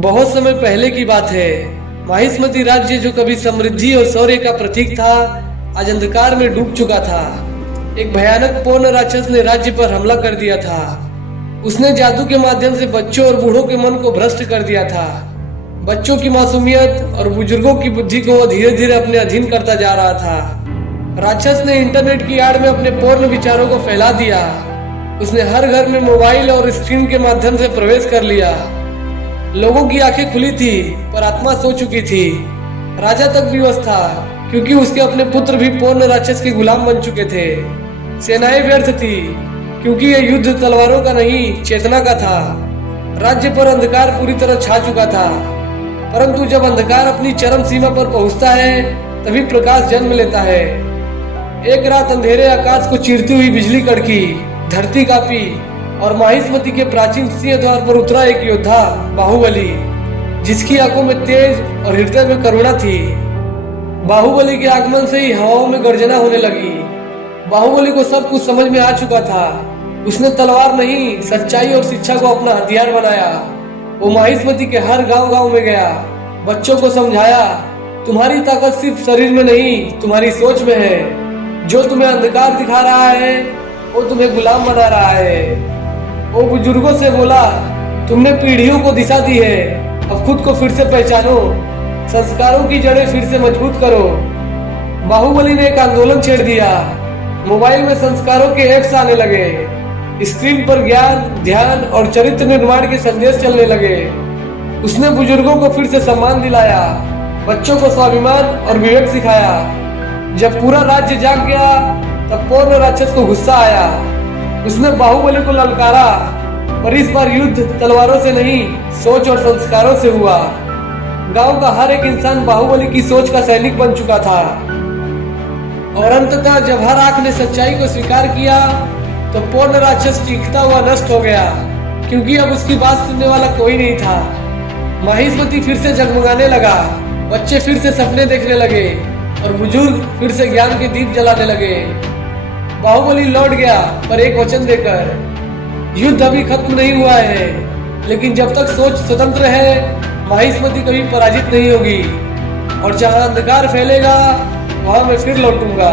बहुत समय पहले की बात है। माहिष्मती राज्य जो कभी समृद्धि और शौर्य का प्रतीक था, आज अंधकार में डूब चुका था। एक भयानक पूर्ण राक्षस ने राज्य पर हमला कर दिया था। उसने जादू के माध्यम से बच्चों और बूढ़ों के मन को भ्रष्ट कर दिया था। बच्चों की मासूमियत और बुजुर्गों की बुद्धि को धीरे धीरे अपने अधीन करता जा रहा था। राक्षस ने इंटरनेट की आड़ में अपने पूर्ण विचारों को फैला दिया। उसने हर घर में मोबाइल और स्क्रीन के माध्यम से प्रवेश कर लिया। लोगों की आंखें खुली थी पर आत्मा सो चुकी थी। राजा तक विवश था क्योंकि उसके अपने पुत्र भी पूर्ण राक्षस के गुलाम बन चुके थे। सेनाएं व्यर्थ थी क्योंकि ये युद्ध तलवारों का नहीं, चेतना का था। राज्य पर अंधकार पूरी तरह छा चुका था। परंतु जब अंधकार अपनी चरम सीमा पर पहुंचता है तभी प्रकाश जन्म लेता है। एक रात अंधेरे आकाश को चीरती हुई बिजली कड़की, धरती कांपी और माहिष्मती के प्राचीन सिंह द्वार पर उतरा एक योद्धा बाहुबली, जिसकी आंखों में तेज और हृदय में करुणा थी। बाहुबली के आगमन से ही हवाओं में गर्जना होने लगी। बाहुबली को सब कुछ समझ में आ चुका था। उसने तलवार नहीं, सच्चाई और शिक्षा को अपना हथियार बनाया। वो माहिष्मती के हर गांव में गया, बच्चों को समझाया, तुम्हारी ताकत सिर्फ शरीर में नहीं, तुम्हारी सोच में है। जो तुम्हें अंधकार दिखा रहा है वो तुम्हें गुलाम बना रहा है। वो बुजुर्गों से बोला, तुमने पीढ़ियों को दिशा दी है, अब खुद को फिर से पहचानो, संस्कारों की जड़ें फिर से मजबूत करो। बाहुबली ने एक आंदोलन छेड़ दिया। मोबाइल में संस्कारों के ऐप्स आने लगे। स्क्रीन पर ज्ञान, ध्यान और चरित्र निर्माण के संदेश चलने लगे। उसने बुजुर्गों को फिर से सम्मान दिलाया, बच्चों को स्वाभिमान और विवेक सिखाया। जब पूरा राज्य जाग गया तब पूर्ण राक्षस को गुस्सा आया। उसने बाहुबली को ललकारा, पर इस बार युद्ध तलवारों से नहीं, सोच और संस्कारों से हुआ। गांव का हर एक इंसान बाहुबली की सोच का सैनिक बन चुका था। और अंततः जब हर आंख ने सच्चाई को स्वीकार किया तो पूर्ण राक्षस चीखता हुआ नष्ट हो गया, क्योंकि अब उसकी बात सुनने वाला कोई नहीं था। माहिष्मती फिर से जगमगाने लगा, बच्चे फिर से सपने देखने लगे और बुजुर्ग फिर से ज्ञान के दीप जलाने लगे। बाहुबली लौट गया, पर एक वचन देकर, युद्ध अभी खत्म नहीं हुआ है, लेकिन जब तक सोच स्वतंत्र है माहिष्मती कभी पराजित नहीं होगी। और जहां अंधकार फैलेगा वहां मैं फिर लौटूंगा।